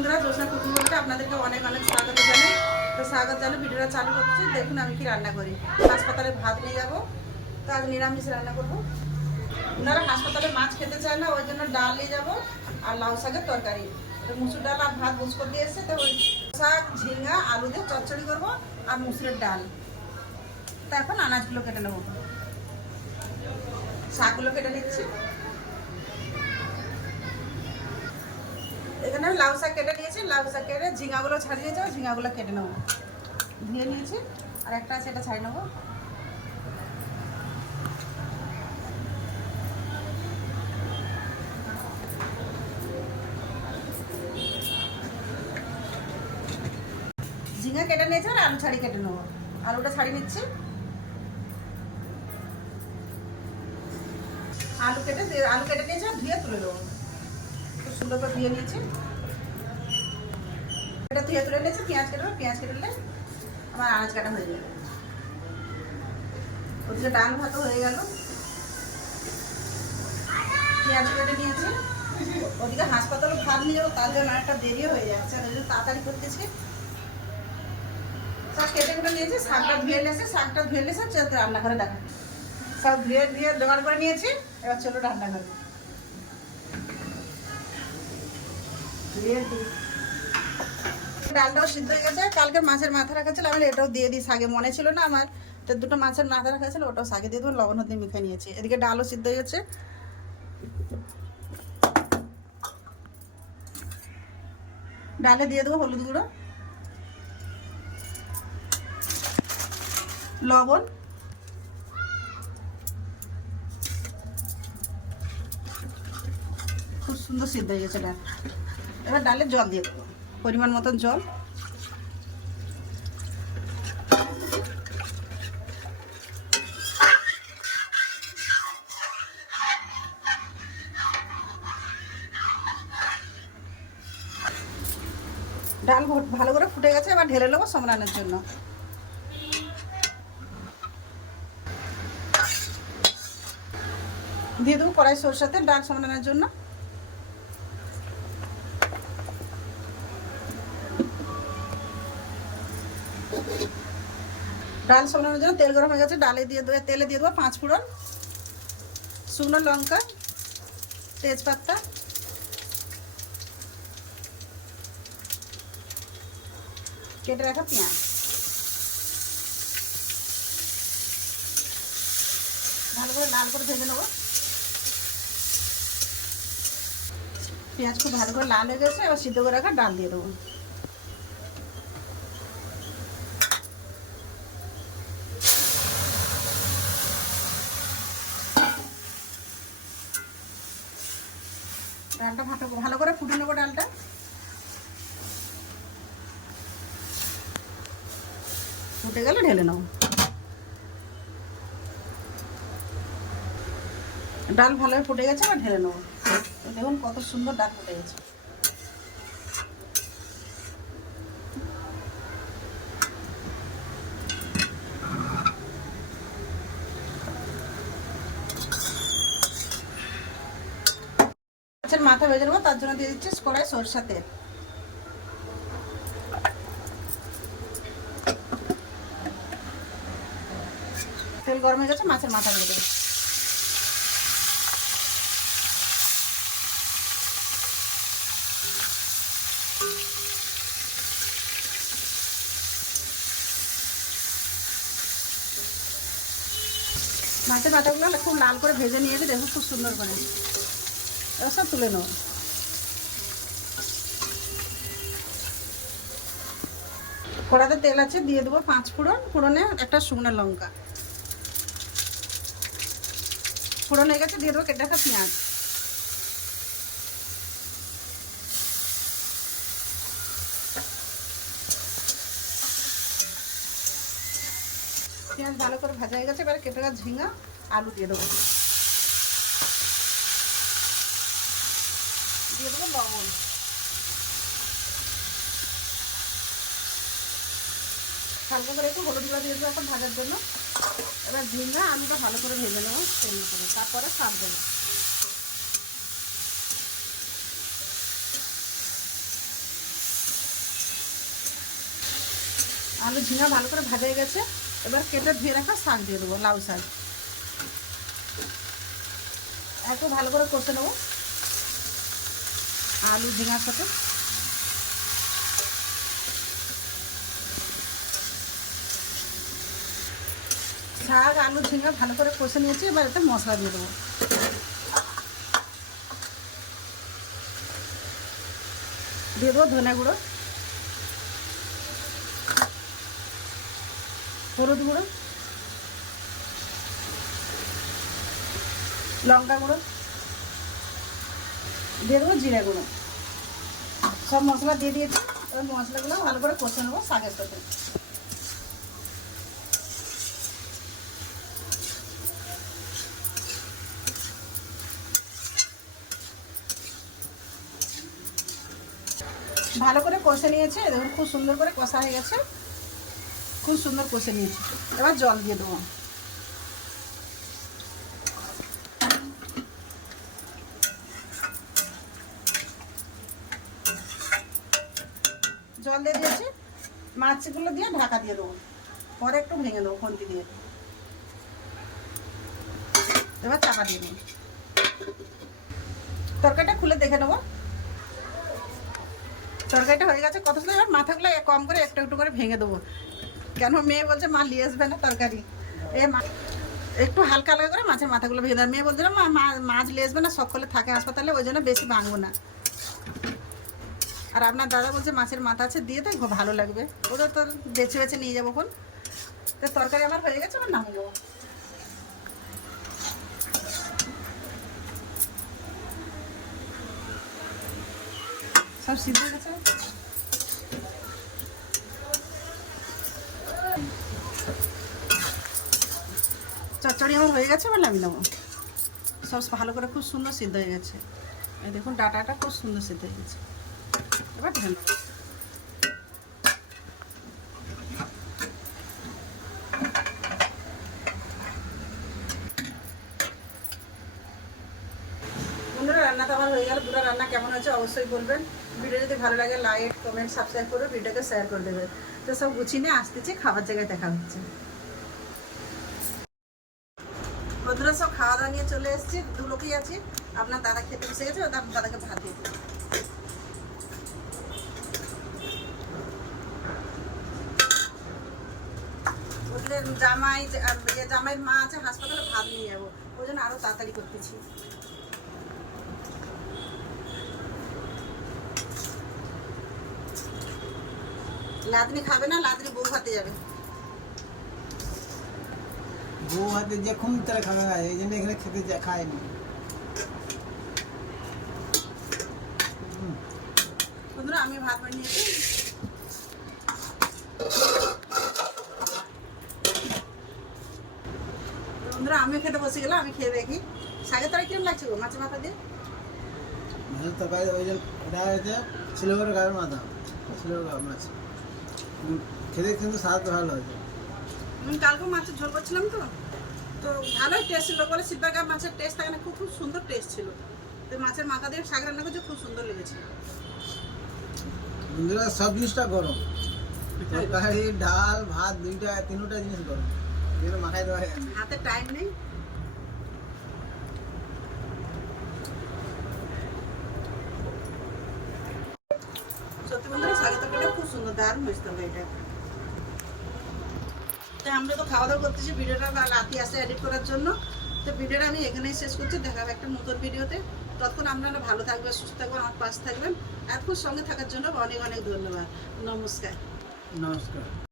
বন্ধুরা, জোসনা কুকিং বলতে আপনাদেরকে অনেক অনেক স্বাগত জানাই। তো স্বাগত জানাই, ভিডিওটা চালু করছি। দেখুন আমি কি রান্না করি। হাসপাতালে ভাত নিয়ে যাব। তো আজ নিরামিষ রান্না করব। ওনারা হাসপাতালে মাছ খেতে চায় না, ওই জন্য ডাল নিয়ে যাব আর লাউ শাকের তরকারি। তো মুসুর ডাল আর ভাত বুঝ করে দিয়ে এসছে, তো ওই শাক, ঝিঙ্গা, আলু দিয়ে চচ্চড়ি করব আর মুসুরের ডাল। তো এখন আনাজগুলো কেটে নেব। শাকগুলো কেটে নিচ্ছি। এখানে লাউ শাক কেটে নিয়েছি, লাউ শাক কেটে ঝিঙাগুলো ছাড়িয়ে যাও, ঝিঙাগুলো কেটে নেব। ধুয়ে নিয়েছি, আর একটা আছে এটা ছাড়িয়ে নেব। ঝিঙা কেটে নিয়েছি, আর আলু ছাড়ি কেটে নেব। আলুটা ছাড়িয়ে নিচ্ছি। আলু কেটে আলু কেটে নিয়েছি, আর ধুয়ে তুলে খুব সুন্দর করে ধুয়ে নিয়েছি। এটা ধুয়ে তুলে নিয়েছি, পেঁয়াজ কেটে পেঁয়াজ কেটে আমার আনাজ কাটা হয়ে যাবে। ওদিকে ডাল ভাত হয়ে গেল। পেঁয়াজ কেটে নিয়েছি। ওদিকে হাসপাতালে ভাত নিয়ে যাব, তার জন্য একটা দেরি হয়ে যাচ্ছে। আর তাড়াতাড়ি করতেছি। সব কেটে কুটে নিয়েছি, শাকটা ধুয়ে নিয়েছে, শাকটা ধুয়ে নিয়েছি রান্নাঘরে দেখা সব ধুয়ে ধুয়ে জোগাড় করে নিয়েছি, এবার চলো রান্নাঘরে। ধুয়ে ডালটাও সিদ্ধ হয়ে গেছে। কালকে মাছের মাথা রাখা ছিল, আমি এটাও দিয়ে দিই শাকে মনে ছিল না আমার। তো দুটো মাছের মাথা রাখা ছিল, ওটাও শাকে দিয়ে দেবো, লবণ হতে মেখে নিয়েছি। এদিকে ডালও সিদ্ধ হয়ে গেছে। ডালে দিয়ে দেবো হলুদ গুঁড়ো, লবণ। খুব সুন্দর সিদ্ধ হয়ে গেছে ডাল। এবার ডালে জল দিয়ে দেবো। পরিমাণ মতন জল। ডাল ভালো করে ফুটে গেছে, এবার ঢেলে নেব সমরানোর জন্য। দিয়ে দেবো কড়াই সরষাতে ডাল সমরানোর জন্য। ডাল সামলানোর জন্য তেল গরম হয়ে গেছে, ডালে দিয়ে দেবো তেলে দিয়ে দেবো পাঁচ ফোড়ন, শুকনো লঙ্কা, তেজপাতা, কেটে রাখা পেঁয়াজ। ভালো করে লাল করে ভেজে নেব। পেঁয়াজ খুব ভালো করে লাল হয়ে গেছে, এবার সিদ্ধ করে রাখা ডাল দিয়ে দেবো। ডালটা ভালো ভালো করে ফুটে নেব ডালটা। ফুটে গেলে ঢেলে নেব। ডাল ভালোভাবে ফুটে গেছে আর ঢেলে নেব। দেখুন কত সুন্দর ডাল ফুটে গেছে। মাথা ভেজে নেব, তার জন্য দিয়ে দিচ্ছি কড়াই সরষা তেল। তেল গরম হয়ে গেছে, মাছের মাথা ভেজে মাছের মাথাগুলো খুব লাল করে ভেজে নিয়েছি, দেখো খুব সুন্দর করে। এবার সব তুলে নেব কড়াতে তেল আছে, দিয়ে দেবো পাঁচ ফোড়ন। ফোড়নে একটা শুকনো লঙ্কা। ফোড়ন হয়ে গেছে, দিয়ে দেবো কেটে রাখা পেঁয়াজ। পেঁয়াজ ভালো করে ভাজা হয়ে গেছে, এবারে কেটে রাখা ঝিঙা, আলু দিয়ে দেবো। দিয়ে করে একটু হলুদ দিয়ে দেবো এখন ভালো করে ভেজে নেব তারপরে দেবো। আলু ঝিঙা ভালো করে ভাজা হয়ে গেছে। এবার কেটে ধুয়ে রাখা শাক দিয়ে দেবো, লাউ শাক। এত ভালো করে কষে নেব। আলু ঝিঙার সাথে। শাক, আলু, ঝিঙা ভালো করে কষে নিয়েছি, এবার এতে মশলা দিয়ে দেবো। দিয়ে দেবো ধনে গুঁড়ো, হলুদ গুঁড়ো, লঙ্কা গুঁড়ো দিয়ে দেবো জিরে গুঁড়ো। সব মশলা দিয়ে দিয়েছি। এবার মশলাগুলো ভালো করে কষে নেব শাকের সাথে। ভালো করে কষে নিয়েছে। দেখুন, খুব সুন্দর করে কষা হয়ে গেছে। খুব সুন্দর কষে নিয়েছে। এবার জল দিয়ে দেবো। জল দিয়ে দিয়েছি, মাছগুলো দিয়ে ঢাকা দিয়ে দেবো। পরে একটু ভেঙে দেবো খন্তি দিয়ে। এবার চাপা দিয়ে দেবো তরকারিটা খুলে দেখে নেব। তরকারিটা হয়ে গেছে, কত সুন্দর। এবার মাথাগুলো কম করে একটু একটু করে ভেঙে দেবো। কেন মেয়ে বলছে, মা, নিয়ে আসবে না তরকারি। এ মা, একটু হালকা হালকা করে মাছের মাথাগুলো ভেঙে দেয় মেয়ে বলছিল মা- মাছ নিয়ে আসবে না সকলে থাকে হাসপাতালে, ওই জন্য বেশি ভাঙবো না। আর আপনার দাদা বলছে মাছের মাথা আছে, দিয়ে খুব ভালো লাগবে। ওদের তো বেছে বেছে নিয়ে যাব কোন তো তরকারি আমার হয়ে গেছে আমার নামিয়ে দেবো সব সিদ্ধ গেছে? চচ্চড়ি আমার হয়ে গেছে এবার নামিয়ে নেব। সব ভালো করে খুব সুন্দর সিদ্ধ হয়ে গেছে। দেখুন, ডাটাটা খুব সুন্দর সিদ্ধ হয়ে গেছে। কেমন হয়েছে অবশ্যই বলবেন। ভিডিও যদি ভালো লাগে কমেন্ট সাবস্ক্রাইব ভিডিওকে শেয়ার করে দেবে তো সব গুছিয়ে নিয়ে আসতেছি, খাবার জায়গায় দেখা হচ্ছে। সব খাওয়া দাওয়া নিয়ে চলে এসেছি। দু লোকই আছি। আপনার দাদা খেতে বসে গেছে দাদাকে ভাত দিয়ে জামাই ইয়ে জামাইয়ের মা আছে হাসপাতালে ভাত নিয়ে যাব। ওই জন্য আরও তাড়াতাড়ি করতেছি। লাদনি খাবে না? লাদনি বউ ভাতে যাবে। বউ হাতে যে খুন তারা খাবে না এই জন্য এখানে খেতে যা- খায়নি। বন্ধুরা আমি ভাত বানিয়েছি তো বন্ধুরা আমিও খেতে বসে গেলাম আমি খেয়ে দেখি। শাকের তরকারি কিরম লাগছে গো মাছের মাথা দিয়ে? মাছের তরকারি ওই যে ওটা হয়েছে সিলভার গায়ের মাথা গায়ের মাছ। খেতে কিন্তু স্বাদ ভালো হয়েছে আমি কালকেও মাছের ঝোল করছিলাম তো তো ভালোই টেস্ট ছিল। বলে সিলভার মাছের টেস্ট থাকে না খুব খুব সুন্দর টেস্ট ছিল। তো মাছের মাথা দিয়ে শাক রান্না করছে খুব সুন্দর লেগেছে। বন্ধুরা সব জিনিসটা গরম। তরকারি ডাল ভাত দুইটা তিনটা জিনিস গরম। যেগুলো মাখাই দেওয়া হাতে টাইম নেই সত্যি বন্ধুরা শাকের তরকারিটা খুব সুন্দর দারুণ হয়েছে তরকারিটা তো আমরা তো খাওয়া দাওয়া করতেছি, ভিডিওটা বা লাতি আসে এডিট করার জন্য। তো ভিডিওটা আমি এখানেই শেষ করছি, দেখা হবে একটা নতুন ভিডিওতে। ততক্ষণ আপনারা ভালো থাকবেন, সুস্থ থাকবেন, আমার পাশে থাকবেন। এতক্ষণ সঙ্গে থাকার জন্য অনেক অনেক ধন্যবাদ। নমস্কার। নমস্কার।